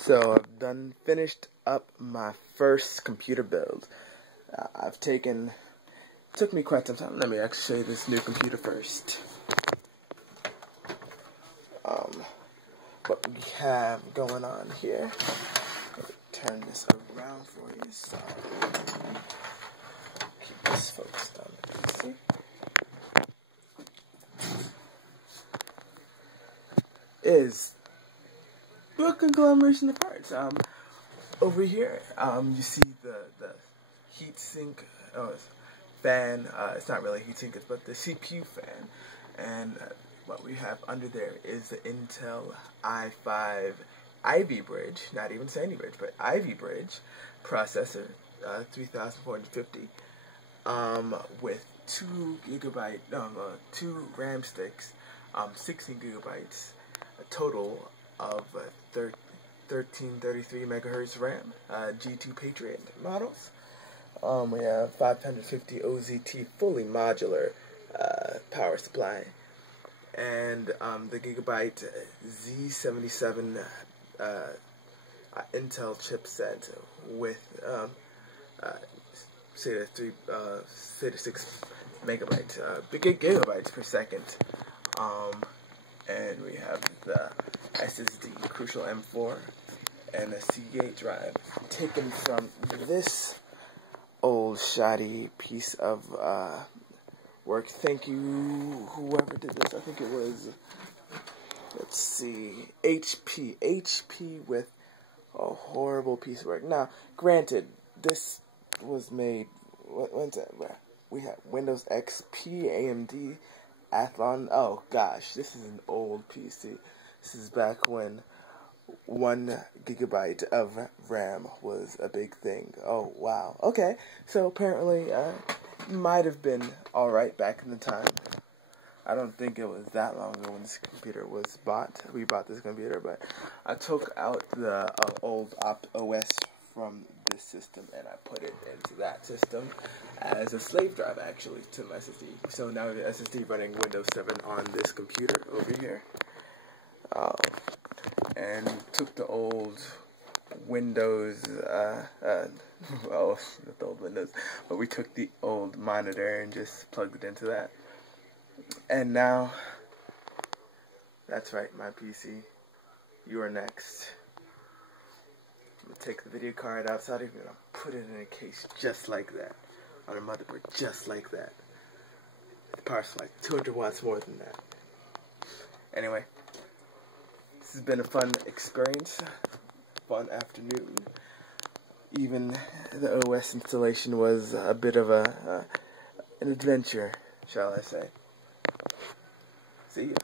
So I've finished up my first computer build. Took me quite some time. Let me actually show you this new computer first. What we have going on here. Let me turn this around for you so keep this focused on the PC. Is a conglomeration of parts. Over here, you see the heat sink fan. It's not really a heat sink, but the CPU fan. And what we have under there is the Intel i5 Ivy Bridge, not even Sandy Bridge, but Ivy Bridge processor, 3450, with 2 RAM sticks, 16 gigabytes, a total of 1333 megahertz RAM, G2 Patriot models. We have 550 OZT fully modular power supply, and the Gigabyte Z77 Intel chipset with SATA 6 megabytes, gigabytes per second. And we have the SSD, crucial M4, and a Seagate drive, taken from this old shoddy piece of work. Thank you, whoever did this. I think it was, let's see, HP with a horrible piece of work. Now, granted, this was made, when's that? We have Windows XP, AMD, Athlon. Oh gosh, this is an old PC. This is back when 1 gigabyte of RAM was a big thing. Oh wow. Okay, so apparently might have been alright back in the time. I don't think it was that long ago when this computer was bought. We bought this computer, but I took out the old OS from this system and I put it into that system as a slave drive, actually, to my SSD. So now the SSD running Windows 7 on this computer over here. And took the old Windows, well, not the old Windows, but we took the old monitor and just plugged it into that. And now, that's right, my PC, you are next. I'm going to take the video card outside of it and I'll put it in a case just like that, on a motherboard just like that. The power supply, 200 watts more than that. Anyway, this has been a fun experience, fun afternoon. Even the OS installation was a bit of an adventure, shall I say. See ya.